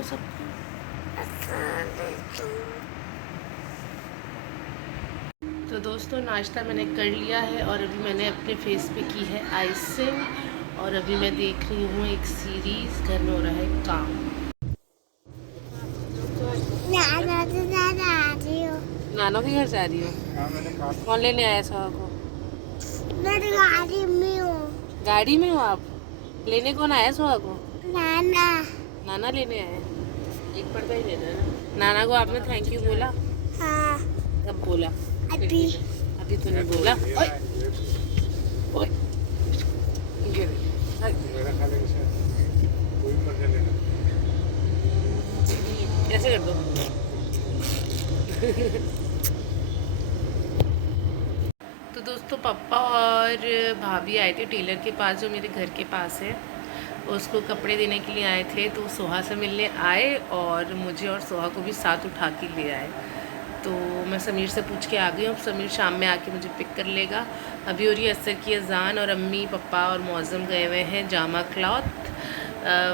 बोलो सबको। तो दोस्तों नाश्ता मैंने कर लिया है और अभी मैंने अपने फेस पे की है आइसिंग और अभी मैं देख रही हूँ एक सीरीज़। घर में हो रहा है काम। नानो के घर जा रही हो? कौन लेने आया सोहा को? गाड़ी में हूँ। गाड़ी में हो आप? लेने कौन आया सोहा को? नाना। नाना लेने आए। एक पर्दा ही लेना है। नाना को आपने थैंक यू बोला? हाँ। कब बोला? अभी। अभी तो नहीं बोला। ओए ओए ये ले। हाय। ऐसे कर दो। तो दोस्तों पापा और भाभी आए थे टेलर के पास जो मेरे घर के पास है। उसको कपड़े देने के लिए आए थे तो सोहा से मिलने आए और मुझे और सोहा को भी साथ उठा के ले आए। तो मैं समीर से पूछ के आ गई हूँ। समीर शाम में आके मुझे पिक कर लेगा। अभी हो रही है असर की अजान और अम्मी पापा और मौज़म गए हुए हैं जामा क्लॉथ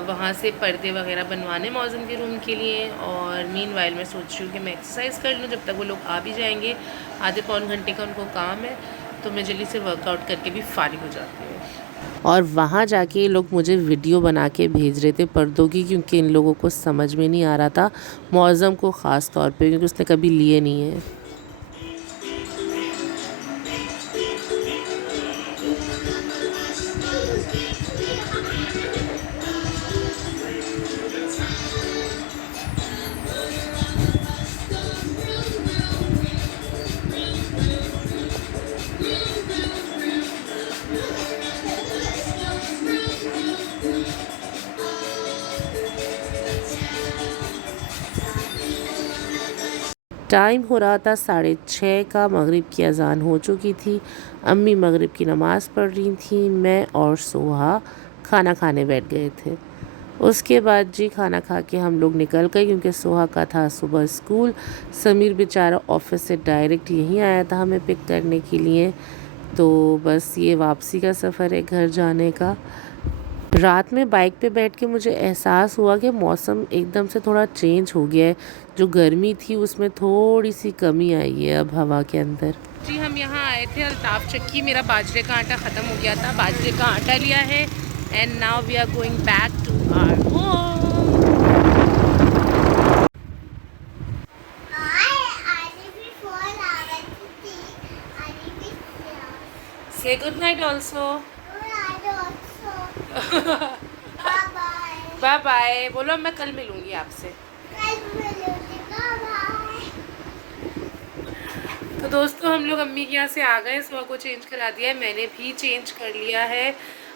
वहाँ से पर्दे वगैरह बनवाने मौज़म के रूम के लिए। और मीन वाइल मैं सोच रही हूँ कि मैं एक्सरसाइज कर लूँ जब तक वो लोग आ भी जाएंगे। आधे पौन घंटे का उनको काम है तो मैं जल्दी से वर्कआउट करके भी फारिग हो जाती हूँ। और वहाँ जाके ये लोग मुझे वीडियो बना के भेज रहे थे पर्दों की, क्योंकि इन लोगों को समझ में नहीं आ रहा था, मौज़म को ख़ास तौर पे क्योंकि उसने कभी लिए नहीं है। टाइम हो रहा था 6:30 का, मगरिब की अज़ान हो चुकी थी। अम्मी मगरिब की नमाज़ पढ़ रही थी, मैं और सोहा खाना खाने बैठ गए थे। उसके बाद जी खाना खा के हम लोग निकल गए क्योंकि सोहा का था सुबह स्कूल। समीर बेचारा ऑफिस से डायरेक्ट यहीं आया था हमें पिक करने के लिए। तो बस ये वापसी का सफ़र है घर जाने का। रात में बाइक पे बैठ के मुझे एहसास हुआ कि मौसम एकदम से थोड़ा चेंज हो गया है। जो गर्मी थी उसमें थोड़ी सी कमी आई है अब हवा के अंदर। जी हम यहाँ आए थे अल्ताफ़ चक्की। मेरा बाजरे का आटा ख़त्म हो गया था, बाजरे का आटा लिया है and now we are going back to our home. Say good night also. Bye bye बोलो, मैं कल मिलूंगी आपसे। तो दोस्तों हम लोग अम्मी के यहाँ से आ गए, सोहा को चेंज करा दिया है, मैंने भी चेंज कर लिया है।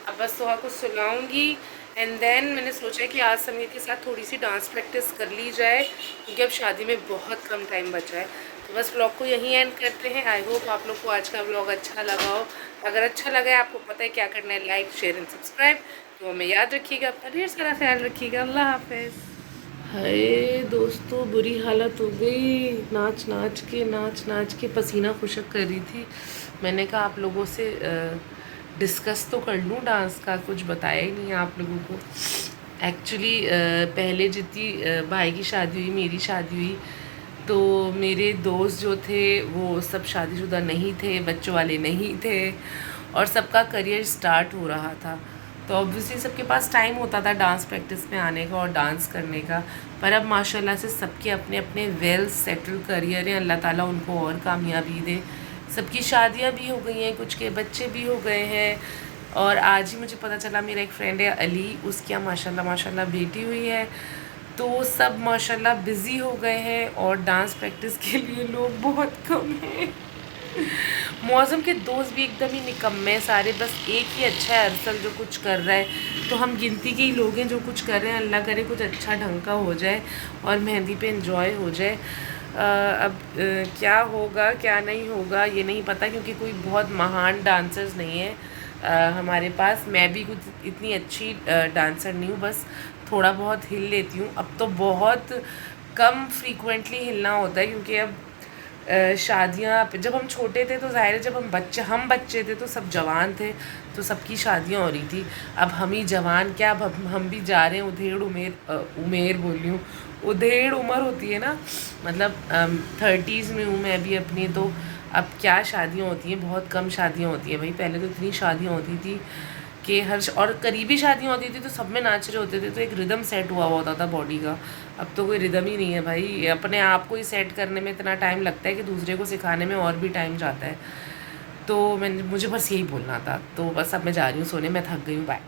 अब बस सोहा को सुलाऊंगी एंड देन मैंने सोचा कि आज समीर के साथ थोड़ी सी डांस प्रैक्टिस कर ली जाए क्योंकि अब शादी में बहुत कम टाइम बचा है। तो बस व्लॉग को यहीं एंड करते हैं। आई होप आप लोग को आज का व्लॉग अच्छा लगा हो। अगर अच्छा लगा है, आपको पता है क्या करना है, लाइक शेयर एंड सब्सक्राइब। तो हमें याद रखिएगा, अपना ढेर सारा ख्याल रखिएगा। अल्लाह हाफिज़। हाय दोस्तों बुरी हालत हो गई, नाच नाच के पसीना खुशक कर रही थी। मैंने कहा आप लोगों से डिस्कस तो कर लूँ डांस का, कुछ बताया ही नहीं आप लोगों को। एक्चुअली पहले जितनी भाई की शादी हुई, मेरी शादी हुई, तो मेरे दोस्त जो थे वो सब शादीशुदा नहीं थे, बच्चों वाले नहीं थे और सबका करियर स्टार्ट हो रहा था। तो ऑब्वियसली सबके पास टाइम होता था डांस प्रैक्टिस में आने का और डांस करने का। पर अब माशाल्लाह से सबके अपने अपने वेल सेटल करियर हैं, अल्लाह ताला उनको और कामयाबी दे। सबकी शादियां भी हो गई हैं, कुछ के बच्चे भी हो गए हैं। और आज ही मुझे पता चला, मेरा एक फ्रेंड है अली, उसकी यहाँ माशाल्लाह माशाल्लाह बेटी हुई है। तो सब माशाल्लाह बिज़ी हो गए हैं और डांस प्रैक्टिस के लिए लोग बहुत कम हैं। मौसम के दोस्त भी एकदम ही निकम्मे सारे, बस एक ही अच्छा है अरसल जो कुछ कर रहा है। तो हम गिनती के ही लोग हैं जो कुछ कर रहे हैं। अल्लाह करे कुछ अच्छा ढंग का हो जाए और मेहंदी पे एंजॉय हो जाए। अब क्या होगा क्या नहीं होगा ये नहीं पता क्योंकि कोई बहुत महान डांसर्स नहीं है हमारे पास। मैं भी कुछ इतनी अच्छी डांसर नहीं हूँ, बस थोड़ा बहुत हिल लेती हूँ। अब तो बहुत कम फ्रीक्वेंटली हिलना होता है क्योंकि अब शादियाँ जब हम छोटे थे तो ज़ाहिर है जब हम बच्चे थे तो सब जवान थे, तो सबकी शादियाँ हो रही थी। अब हम ही जवान क्या, अब हम भी जा रहे हैं उधेड़ उमेर बोल रही हूँ, उधेड़ उम्र होती है ना, मतलब 30s में हूँ मैं भी अपनी, तो अब क्या शादियाँ होती हैं, बहुत कम शादियाँ होती हैं भाई। पहले तो इतनी शादियाँ होती थी कि और करीबी शादियाँ होती थी तो सब में नाच रहे होते थे, तो एक रिदम सेट हुआ होता था बॉडी का। अब तो कोई रिदम ही नहीं है भाई, अपने आप को ही सेट करने में इतना टाइम लगता है कि दूसरे को सिखाने में और भी टाइम जाता है। तो मुझे बस यही बोलना था, तो बस अब मैं जा रही हूँ सोने, मैं थक गई हूँ, बाय।